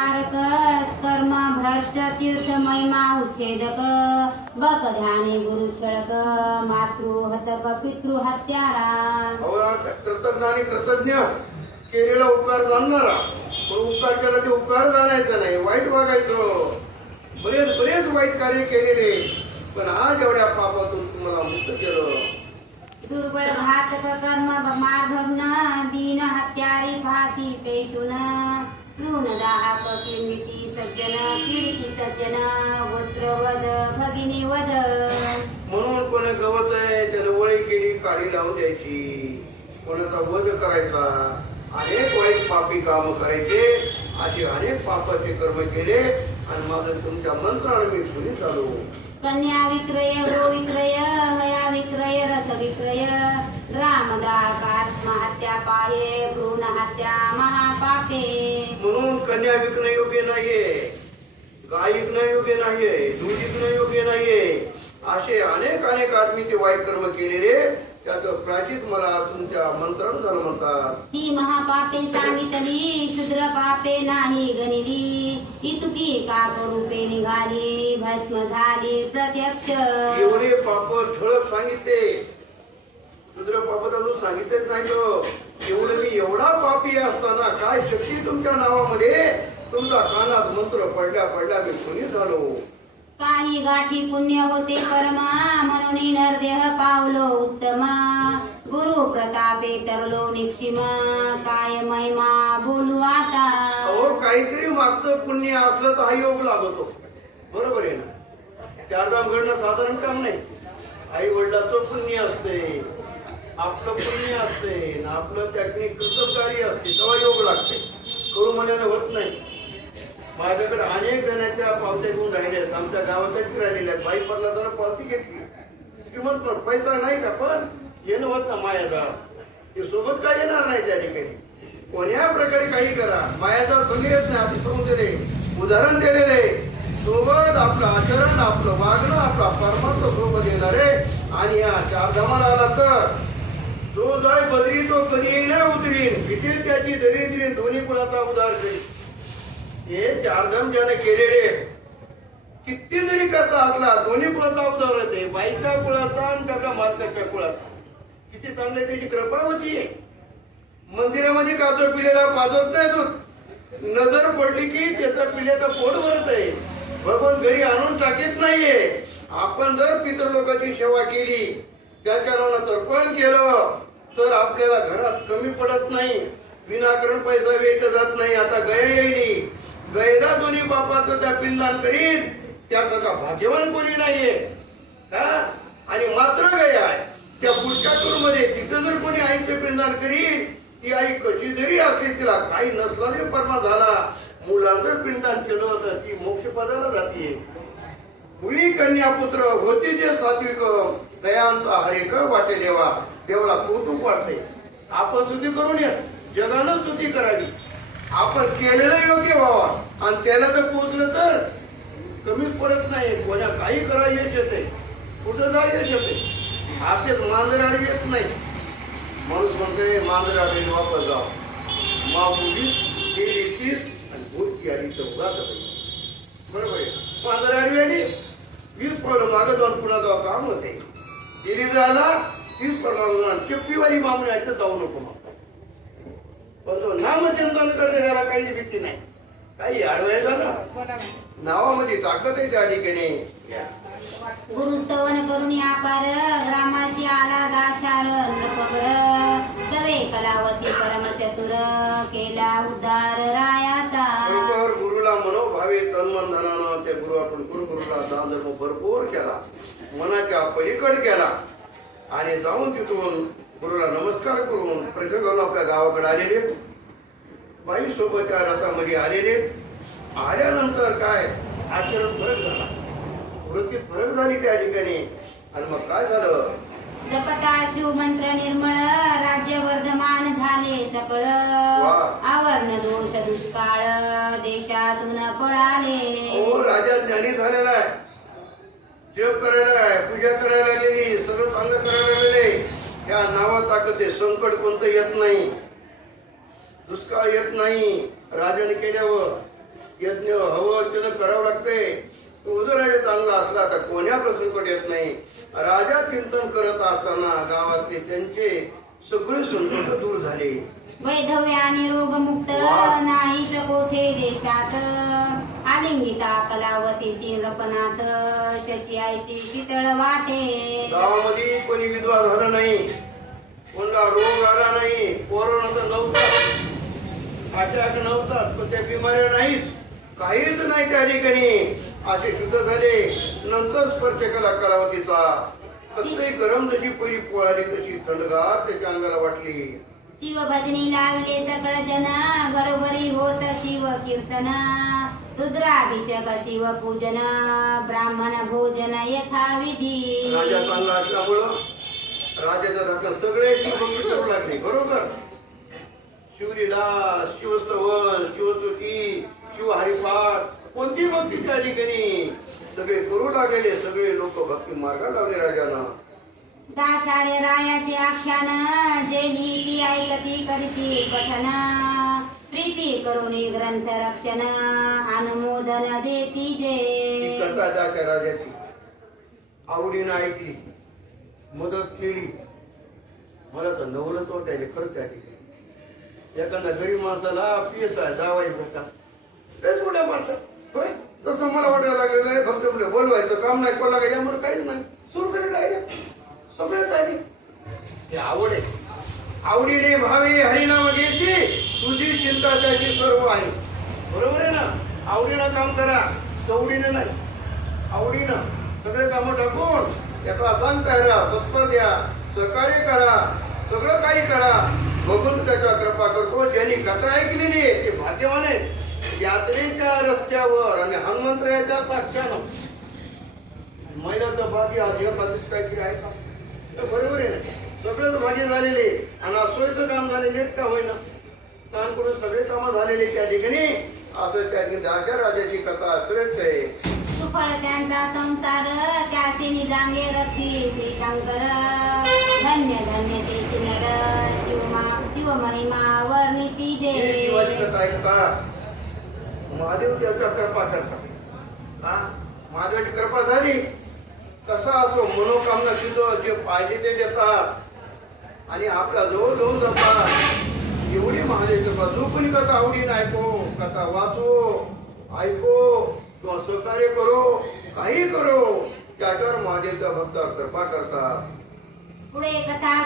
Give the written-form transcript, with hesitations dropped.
संहारक कर्म भ्रष्ट तीर्थ महिमा उच्छेदक बक ध्याने गुरु छळक मातृ हतक पितृ हत्यारा. कृतज्ञ आणि कृतज्ञ केलेला उपकार जाणणारा, पण उपकार केला ते उपकार जाणायचं नाही, वाईट वागायचं. बरेच बरेच वाईट कार्य केलेले, पण आज एवढ्या पापातून तुम्हाला मुक्त केलं. दुर्बळ घातक कर्म मार्धवन दीन हत्यारी घाती पेशुन ऋण दाहक किर्मिती सज्जन किडकी सज्जन गोत्र वध भगिनी वध. म्हणून कोणी गवत आहे त्याला वळी केली, काळी लावून द्यायची, कोणाचा वध करायचा, अनेक वाईट पापी काम करायचे, असे अनेक पापाचे कर्म केले आणि माझं तुमच्या मंत्राने मी सुनी चालू. कन्या विक्रय गो विक्रय हया विक्रय रथ विक्रय रामदाहक आत्महत्या पाहे भ्रूण हत्या महापापे. म्हणून कन्या विकणं योग्य नाहीये, गाय विकणं योग्य नाहीये, दूध विकणं योग्य नाहीये. असे अनेक अनेक आदमी ते वाईट कर्म केलेले, त्याचं प्राचित मला तुमच्या मंत्रानं झालं म्हणतात. ही महापापे सांगितली शूद्र पापे नाही गणिली इतुकी काक रूपे निघाली भस्म झाली प्रत्यक्ष. एवढे पाप ठळक सांगितले, शूद्र पाप अजून सांगितलेच नाही. एवढं मी एवढा पापी असताना काय शक्ती तुमच्या नावामध्ये, तुमचा कानात मंत्र पडल्या पडल्या मी सुनी झालो. काही गाठी पुण्य होते परमा म्हणून नरदेह पावलो उत्तम गुरु प्रतापे तरलो निक्षिम काय महिमा बोलू आता. अहो काहीतरी मागचं पुण्य असलं तर हा योग लागतो, बरोबर आहे ना. चारधाम घडणं साधारण काम नाही. आई वडिलाचं पुण्य असते, आपलं पुण्य असते, आपलं त्यातनी कृतकारी असते, तेव्हा योग लागते. करू म्हणाने होत नाही. माझ्याकडे अनेक जणांच्या पावत्या घेऊन राहिल्या, आमच्या गावातच राहिलेल्या. बाई पडला जरा पावती घेतली, श्रीमंत पण पैसा नाही का, पण येणं होत ना माया जाळात, ते सोबत काय येणार नाही त्या ठिकाणी. कोण्या प्रकारे काही करा, मायाजाळ संग येत नाही. आधी सांगून दिले, उदाहरण दिलेले, सोबत आपलं आचरण, आपलं वागणं, आपला परमार्थ सोबत येणार आहे. आणि या चारधामाला आला तर जो जाय बदरी तो कधी नाही उतरीन, किती त्याची दरिद्री दोन्ही कुळाचा उद्धार करीन. हे चारधाम ज्याने केलेले, किती जरी कसा असला दोन्ही कुळाचा उद्धार होते, बाईच्या कुळाचा आणि त्याच्या मालकाच्या कुळाचा. किती चांगले त्याची कृपा होती. मंदिरामध्ये काचो पिलेला पाजत नाही दूध, नजर पडली की त्याचा पिल्याचं पोट भरत आहे. भगवान घरी आणून टाकीत नाहीये. आपण जर पितृलोकाची सेवा केली, त्याच्या नावानं तर्पण केलं तर आपल्याला घरात कमी पडत नाही, विनाकारण पैसा वेट जात नाही. आता गया येईल, गयला दोन्ही बापाचं त्या पिंडदान करीन, त्याचं का भाग्यवान कोणी नाहीये का. आणि मात्र गया आहे त्या पुढच्या टूरमध्ये, तिथं जर कोणी आईचं पिंडदान करीन, ती आई कशी जरी असली, तिला काही नसला जरी परमा झाला, मुलांचं पिंडदान केलं तर ती मोक्षपदाला जाते. मुली कन्या पुत्र होते जे सात्विक, दयांचा हरेक वाटे देवा, देवाला कौतुक वाटते. आपण स्तुती करून येत, जगानं स्तुती करावी. आपण केलेलं योग्य व्हावा आणि त्याला जर पोहोचलं तर कमीच पडत नाही. कोणा काही करा यश येते, कुठं जा यश येते. आपल्यात मांजर आडवी येत नाही. माणूस म्हणतोय मांजर आडवी वापर जाव, मा पोलीस केली तीस आणि भूत आली चौघा करायची, बरोबर आहे. मांजर आडवी आली, 20 पावलं मागं जाऊन पुन्हा जावं काम होते. दिली झाला 30 पावलं चिप्पीवाली मामून आहे तर जाऊ नको. मग पण जो नामचिंतन करते त्याला काही भीती नाही, काही आडवायचं ना. नावामध्ये ताकद आहे त्या ठिकाणी. गुरुस्तवन करून यापार ग्रामाशी आला दाशार नृपगर सवे कलावती परमचतुर केला उद्धार रायाचा. बरोबर गुरुला मनोभावे तन्मन धनानं त्या गुरु आपण गुरुला दान धर्म भरपूर केला, मनाच्या पलीकड केला. आणि जाऊन तिथून गुरुला नमस्कार करून प्रसंग आपल्या गावाकडे आलेले, बाई सोबतच्या रथामध्ये आलेले. आल्यानंतर काय आचरण फरक झाला, वृत्तीत फरक झाली त्या ठिकाणी. आणि मग काय झालं, जपता शिव मंत्र निर्मळ राज्य वर्धमान झाले सकळ आवरण दोष दुष्काळ देशातून पळाले. हो, राजा ज्ञानी झालेला आहे, जप करायला आहे, पूजा करायला गेली, सगळं चांगलं करायला गेले. या नावात ताकदे संकट कोणतं येत नाही, दुष्काळ येत नाही. राजाने केल्यावर यज्ञ हवं त्यानं करावं लागते. उदराजा चांगला असला तर कोण्या प्रसंकट येत नाही. राजा चिंतन करत असताना गावातले त्यांचे सगळे संकट दूर झाले. वैधव्य आणि रोगमुक्त वा. नाहीच कोठे देशात. आलिंगिता कलावती शिरपनाथ शशी आयशी शीतळ वाटे. गावामध्ये कोणी विधवा झालं नाही, कोणाला रोग आला नाही, कोरोना तर नव्हता, अटॅक नव्हता, पण त्या बिमाऱ्या नाहीच, काहीच नाही त्या ठिकाणी. असे शुद्ध झाले. नंतर स्पर्श केला कलावतीचा. कसली गरम जशी पुरी पोळाली तशी थंडगार त्याच्या अंगाला वाटली. शिवभजनी लावले सकळ जन घरोघरी होत शिव कीर्तन. रुद्राभिषेक शिव पूजन ब्राह्मण भोजन यथाविधी. राजा चांगला असल्यामुळं राजाच्या दाखल सगळे शिवभक्ती करू लागले. बरोबर, शिवलीला, शिवस्तवन, शिवस्तुती, शिवहरिपाठ, कोणती भक्ती त्या ठिकाणी सगळे करू लागलेले. सगळे लोक भक्ती मार्गाला लावले राजाला. दाशारे रायाचे आख्यान जे नीती ऐकती करती पठन. प्रीती करुणी ग्रंथ रक्षण अनुमोदन देती ती जे. कथा दाशा राजाची आवडीनं ऐकली, मदत केली. मला तर नवलच वाटायले खरं त्या ठिकाणी. एखादा गरीब माणसाला पीएस आहे जावाई होता तेच मोठ्या माणसात होय, तसं मला वाटायला लागलेलं आहे. फक्त बोलवायचं काम नाही, कोणाला काही यामुळे काहीच नाही, सुरू केलं डायरेक्ट सगळे झाले. हे आवड आहे. आवडीने भावे हरिनाम घ्यायची, तुझी चिंता त्याची सर्व आहे. बरोबर आहे ना? आवडीनं काम करा, सवडीनं नाही. आवडीनं सगळे कामं टाकून त्याचा सांग करा, तत्पर द्या, सहकार्य करा, सगळं काही करा. भगवंत त्याच्या कृपा करतो. ज्यांनी कथा ऐकलेली आहे ते भाग्यवान आहे. यात्रेच्या रस्त्यावर आणि हनुमंतरायाच्या साक्षानं महिलाचं भाग्य आज एखादंच काहीतरी आहे का? तर बरोबर आहे ना? सगळंच भाग्य झालेले आणि सोयीचं काम झाले, नेट का होईना, ताण करून सगळे कामं झालेले त्या ठिकाणी. असं त्या ठिकाणी दाशा राजाची कथा श्रेष्ठ आहे. सुफळ त्यांचा संसार त्यासी निजांगे रक्षी श्री शंकर. धन्य धन्य ते चिनर शिवमहिमा वर्णिती हे शिवाजी जे. कथा ऐकतात. महादेव त्याच्या कृपा करतात. हा, महादेवाची कृपा झाली कसा असो मनोकामना सिद्ध जे पाहिजे ते देतात आणि आपल्या जवळ घेऊन जातात. एवढी महादेव कृपा. जो कोणी कथा आवडीने ऐको, कथा वाचो, ऐको किंवा सहकार्य करो, काही करो, त्याच्यावर महादेवच्या भक्तावर कृपा करतात. पुढे कथा